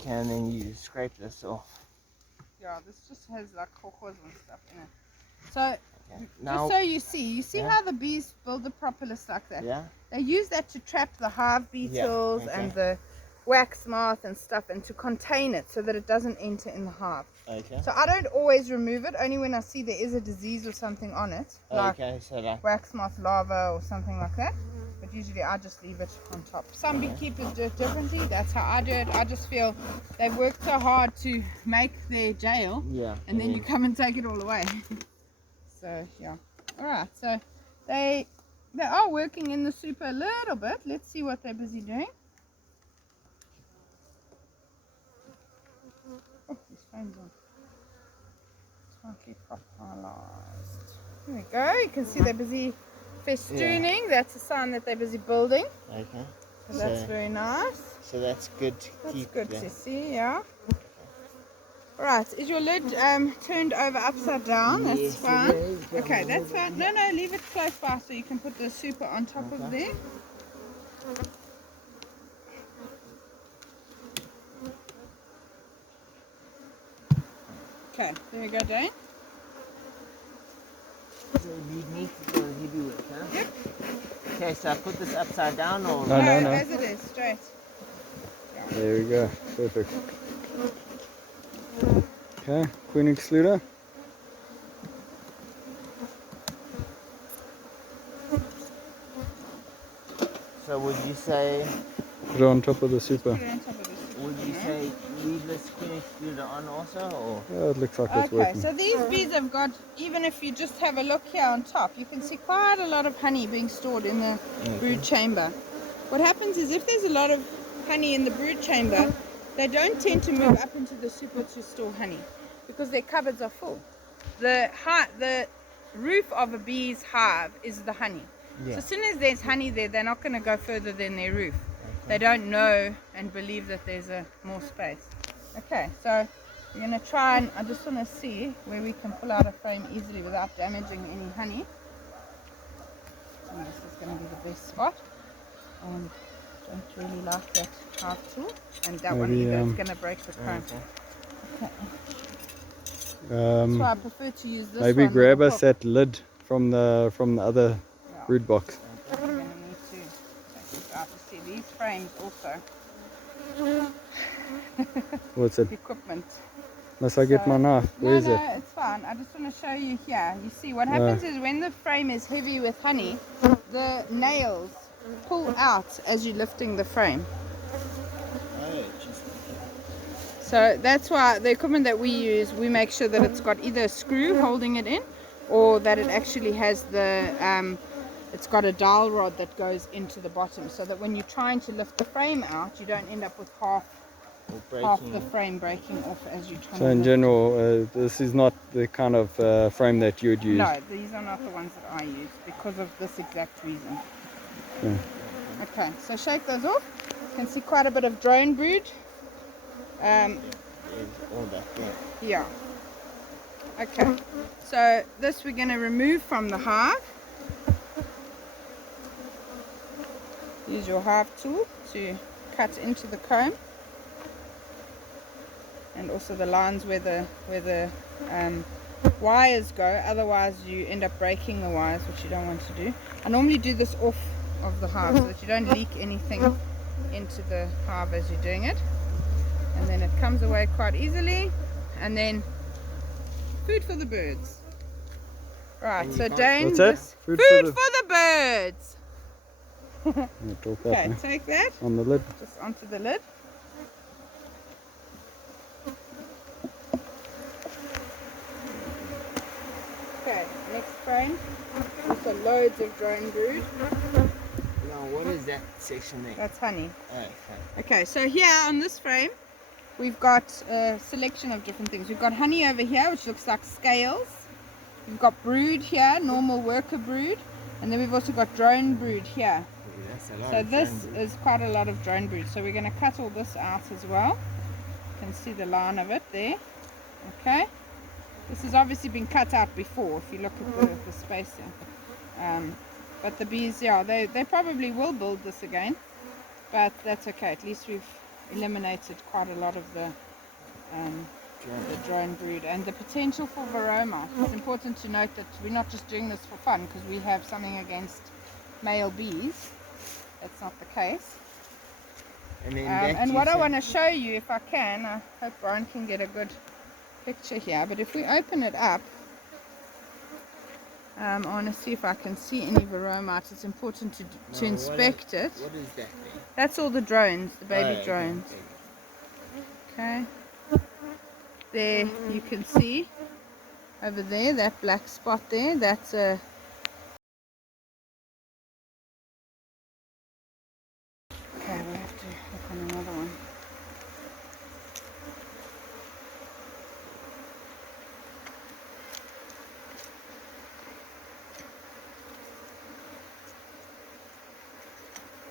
Okay, and then you scrape this off. Yeah, this just has like kokos and stuff in it. So, Okay. just so you see yeah. how the bees build the propolis like that? Yeah. They use that to trap the hive beetles and the wax moth and stuff, and to contain it so that it doesn't enter in the hive. Okay. So I don't always remove it, only when I see there is a disease or something on it, like so like wax moth larva or something like that. But usually I just leave it on top. Some beekeepers do it differently. That's how I do it. I just feel they've worked so hard to make their jail, and then you come and take it all away. So yeah. All right. So they are working in the super a little bit. Let's see what they're busy doing. Oh, this phone's on. Slightly propellized. There we go. You can see they're busy festooning. That's a sign that they're busy building. Okay. So that's very nice. So that's good to keep. That's good to see, yeah. Right, is your lid turned over upside down? That's fine. Okay, that's fine. No, leave it close by so you can put the super on top of there. Okay, there we go, Dane. So you need to go heavy with, huh? Yep. Okay, so I put this upside down or? No, as it is, straight. Yeah. There we go, perfect. Okay, queen excluder. So would you say? Put it on top of the super. Put it on top of the super. Would you say leave this queen excluder on also, or? Yeah, it looks like it's working. Okay, so these bees have got, even if you just have a look here on top, you can see quite a lot of honey being stored in the brood chamber. What happens is if there's a lot of honey in the brood chamber, they don't tend to move up into the super to store honey because their cupboards are full. The roof of a bee's hive is the honey. Yeah. So as soon as there's honey there, they're not going to go further than their roof. They don't know and believe that there's more space. Okay, so we're going to try and, I just want to see where we can pull out a frame easily without damaging any honey. And this is going to be the best spot. Don't really like that half tool, and that one either, it's going to break the comb. Okay. So I prefer to use this maybe one. grab us that lid from the other brood box. We're going to need to take this out to see these frames also. What's it? Equipment. Must I get my knife? Where is it? No, it's fine. I just want to show you here. You see, what happens is when the frame is heavy with honey, the nails pull out as you're lifting the frame. So that's why the equipment that we use, we make sure that it's got either a screw holding it in, or that it actually has it's got a dowel rod that goes into the bottom, so that when you're trying to lift the frame out, you don't end up with half the frame breaking off as you're trying. So in general, this is not the kind of frame that you would use? No, these are not the ones that I use because of this exact reason. Okay, so shake those off. You can see quite a bit of drone brood. Yeah. Okay, so this we're going to remove from the hive. Use your hive tool to cut into the comb, and also the lines where the wires go, otherwise you end up breaking the wires, which you don't want to do. I normally do this off of the hive so that you don't leak anything into the hive as you're doing it, and then it comes away quite easily. And then food for the birds. Right, so Dane, what's that? Food for the birds. Okay, take that on the lid, just onto the lid. Okay, next frame. Also loads of drone brood. Now, what is that section there? That's honey. Okay. Okay, so here on this frame, we've got a selection of different things. We've got honey over here, which looks like scales. We've got brood here, normal worker brood, and then we've also got drone brood here. So this is quite a lot of drone brood. So we're going to cut all this out as well. You can see the line of it there. Okay. This has obviously been cut out before, if you look at the spacing. But the bees, yeah, they probably will build this again. But that's okay. At least we've eliminated quite a lot of the drone brood and the potential for Varroa Mite. It's important to note that we're not just doing this for fun because we have something against male bees. That's not the case. And what I want to show you, if I can, I hope Brian can get a good picture here, but if we open it up, I want to see if I can see any Varroa Mite. It's important to inspect it. What is that thing? That's all the drones, the baby drones. Okay. There you can see over there, that black spot there, that's a... Okay, we'll have to look on another one.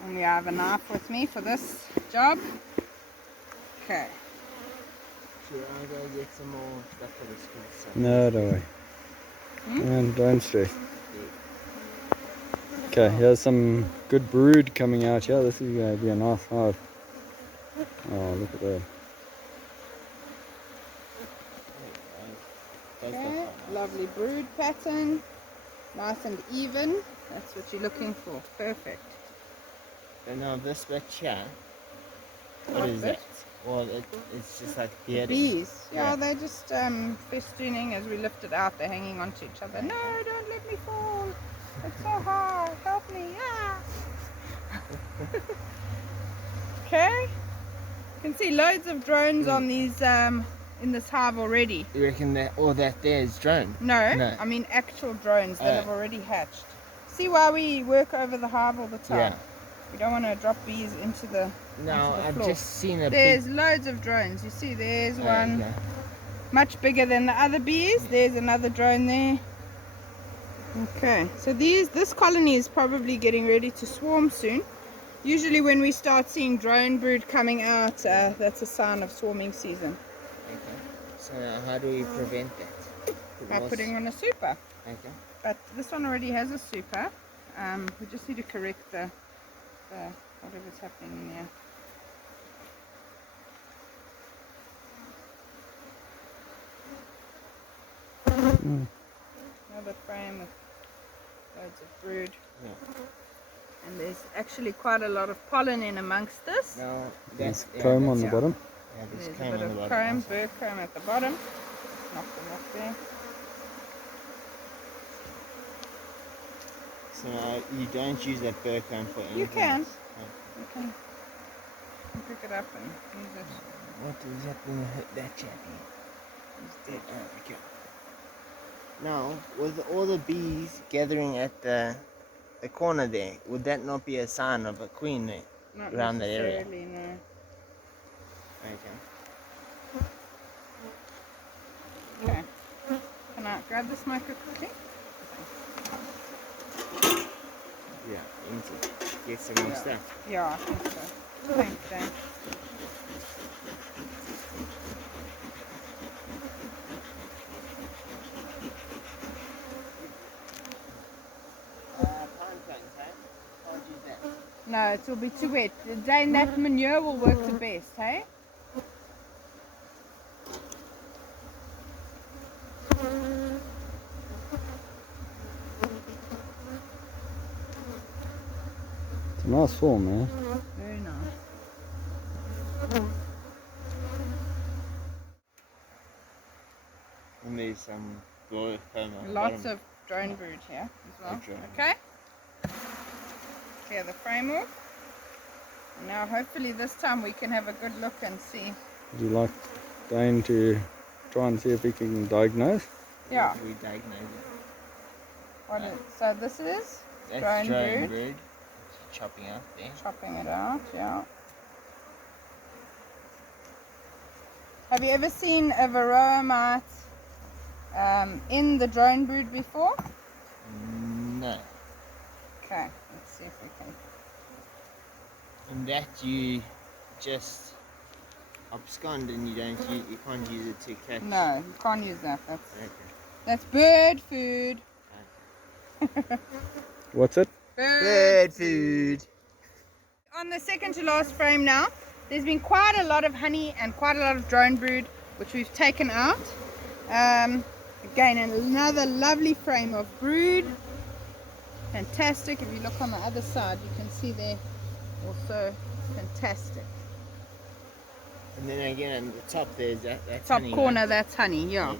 And we have a knife with me for this job. Okay. Should I go get some more stuff for this class? No, don't worry. And don't stress. Okay, here's some good brood coming out here. This is going to be a nice hive. Oh, look at that. Okay, lovely brood pattern. Nice and even. That's what you're looking for. Perfect. And now this bit here, what is that? Well, it's just like bearding. Bees. Yeah, they're just festooning as we lift it out. They're hanging onto each other. No, don't let me fall. It's so hard. Help me. Ah. Okay. You can see loads of drones on these in this hive already. You reckon that all that there is drone? No, I mean actual drones that have already hatched. See why we work over the hive all the time? Yeah. We don't want to drop bees into the I've floor. just seen a There's loads of drones. You see, there's one much bigger than the other bees. There's another drone there. Okay, so this colony is probably getting ready to swarm soon. Usually when we start seeing drone brood coming out, that's a sign of swarming season. Okay. So now how do we prevent that? By putting on a super. Okay. But this one already has a super. We just need to correct the whatever's happening in there. Another frame with loads of brood. Yeah. And there's actually quite a lot of pollen in amongst this. No, There's comb on the bottom. Yeah, There's a comb bit on the of bottom comb, also. bird comb at the bottom. Knock them off there. So now you don't use that bird comb for anything? You can. else? You can pick it up and use it. What is that going to hurt that chappy? He's dead. Oh, okay. Now, with all the bees gathering at the corner there, would that not be a sign of a queen there? Not around that area? necessarily, no. Okay. Okay. Can I grab this micro quickly? Yeah, we need to get some more stuff. Yeah, I think so. Thanks, Dan. No, it will be too wet. Jane, that manure will work the best, hey? It's a nice form, man. Very nice. And there's some glory comb on the Lots bottom. of drone brood here as well. Drone. Okay? Clear the frame off. And now hopefully this time we can have a good look and see. Would you like Dane to try and see if he can diagnose? Yeah. We diagnose it. What is, so this is That's drone brood. brood. Chopping out there. Chopping it out, yeah. Have you ever seen a Varroa Mite in the drone brood before? No. Okay, let's see if we can. And that you just abscond and you can't use it to catch. No, you can't use that. Okay. That's bird food. What's it? Bird food. On the second to last frame now, there's been quite a lot of honey and quite a lot of drone brood which we've taken out. Again, another lovely frame of brood. Fantastic. If you look on the other side, you can see there also fantastic. And then again on the top there's that's Top honey, corner, right? that's honey, yeah. Okay.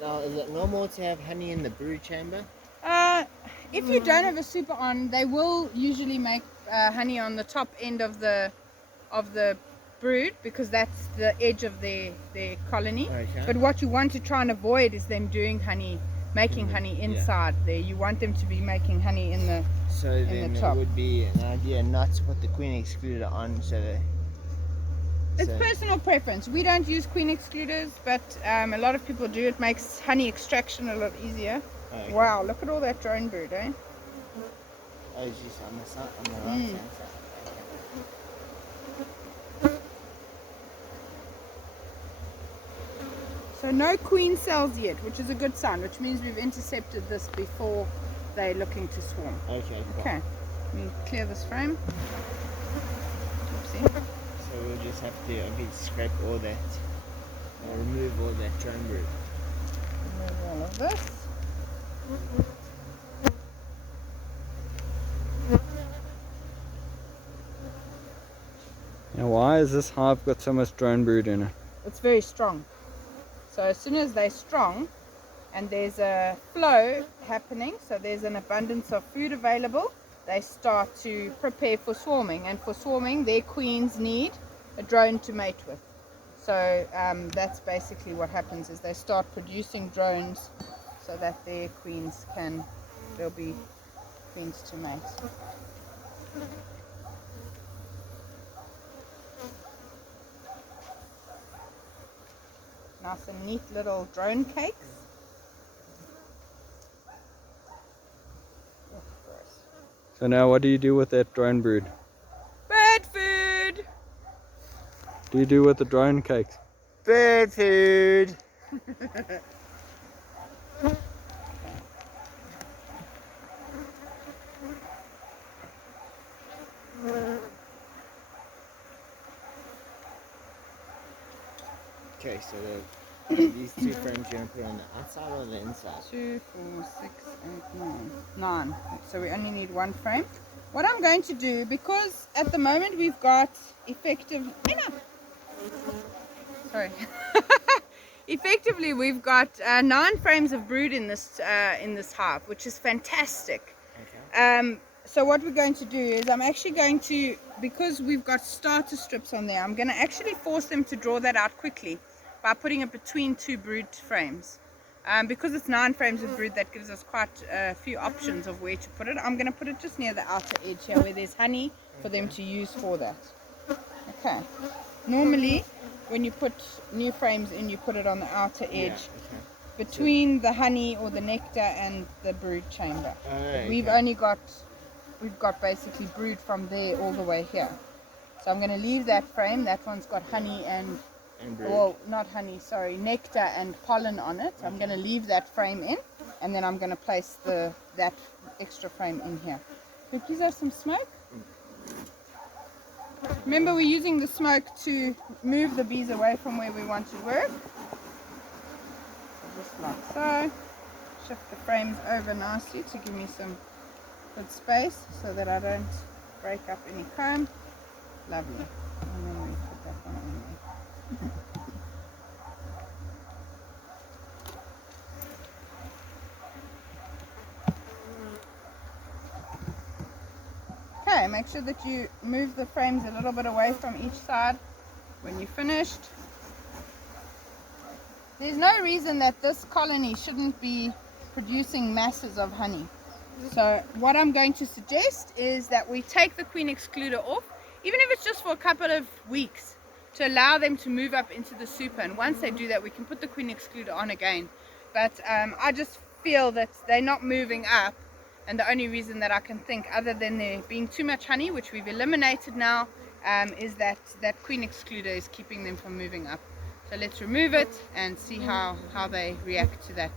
Now, is it normal to have honey in the brood chamber? If you don't have a super on, they will usually make honey on the top end of the brood, because that's the edge of their colony. Okay. But what you want to try and avoid is them doing honey, making honey inside there. You want them to be making honey in the So then top. it would be an idea not to put the queen excluder on, so that It's personal preference. We don't use queen excluders, but a lot of people do. It makes honey extraction a lot easier. Okay. Wow, look at all that drone brood, eh? Oh, it's just on the side, on the right hand side. So no queen cells yet, which is a good sign, which means we've intercepted this before they're looking to swarm. Okay. Cool. Okay, let me clear this frame. Oopsie. So we'll just have to scrape all that, or remove all that drone brood. Remove all of this. Now, why has this hive got so much drone brood in it? It's very strong. So as soon as they're strong and there's a flow happening, so there's an abundance of food available, they start to prepare for swarming. And for swarming, their queens need a drone to mate with. So that's basically what happens, is they start producing drones so that their queens there'll be queens to mate. Now some neat little drone cakes. Oh, gross. So now what do you do with that drone brood? Bird food! Do you do with the drone cakes? Bird food! Okay, so these two frames you're going to put on the outside or the inside? 2, 4, 6, 8, 9. So we only need one frame. What I'm going to do, because at the moment we've got effectively we've got 9 frames of brood in this hive, which is fantastic. Okay. So what we're going to do is I'm actually going to, because we've got starter strips on there, I'm going to actually force them to draw that out quickly by putting it between 2 brood frames. Because it's 9 frames of brood, that gives us quite a few options of where to put it. I'm going to put it just near the outer edge here where there's honey for them to use for that. Okay. Normally, when you put new frames in, you put it on the outer edge between the honey or the nectar and the brood chamber. But we've got basically brood from there all the way here. So I'm going to leave that frame. That one's got honey and well, not honey, sorry, nectar and pollen on it. I'm going to leave that frame in, and then I'm going to place that extra frame in here. Can we please have some smoke? Remember, we're using the smoke to move the bees away from where we want to work. So just like so. Shift the frames over nicely to give me some good space so that I don't break up any comb. Lovely. And then we put that one in there. Okay, make sure that you move the frames a little bit away from each side when you're finished. There's no reason that this colony shouldn't be producing masses of honey. So what I'm going to suggest is that we take the queen excluder off, even if it's just for a couple of weeks, to allow them to move up into the super. And once they do that, we can put the queen excluder on again. But I just feel that they're not moving up, and the only reason that I can think, other than there being too much honey, which we've eliminated now, is that queen excluder is keeping them from moving up. So let's remove it and see how they react to that.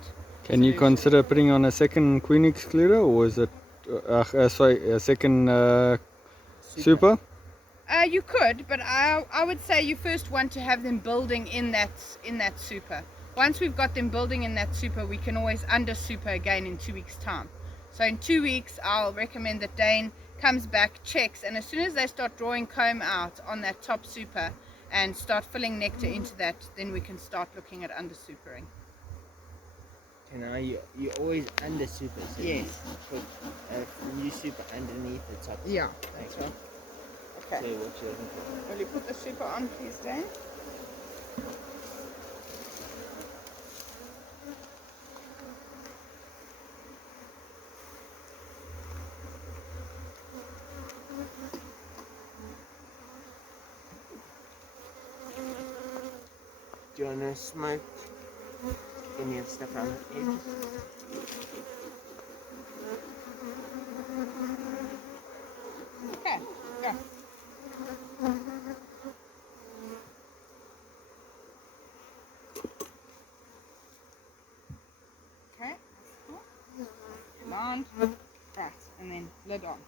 Can you consider putting on a second queen excluder, or is it a second super? You could, but I would say you first want to have them building in that super. Once we've got them building in that super, we can always under super again in 2 weeks' time. So in 2 weeks, I'll recommend that Dane comes back, checks, and as soon as they start drawing comb out on that top super and start filling nectar into that, then we can start looking at under supering. You know, you always under super. So Yes. You put a new super underneath the top. Yeah. That's right. So Okay. what you're looking for. Will you put the super on, please, Dane? Do you want to smoke any of the stuff around the edges? Okay. Go. Okay. Command. Right, and then lid on.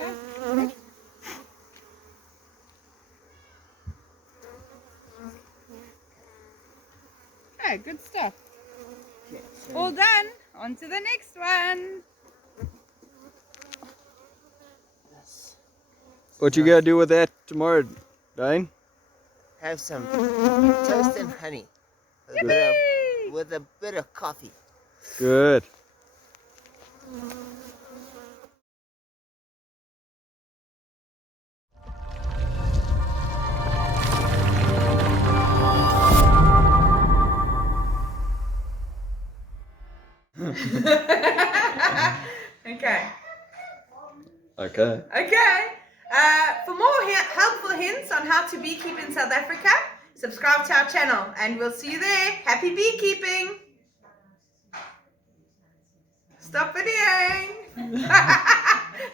Okay. Okay, good stuff. Okay, so All done. On to the next one. this. What you gotta do with that tomorrow, Dane? Have some toast and honey Yippee! with a bit of coffee. Good. Okay. Okay. Okay. For more helpful hints on how to beekeep in South Africa, subscribe to our channel and we'll see you there. Happy beekeeping. Stop videoing.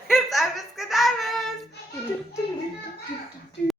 It's Ivis Cadaver's.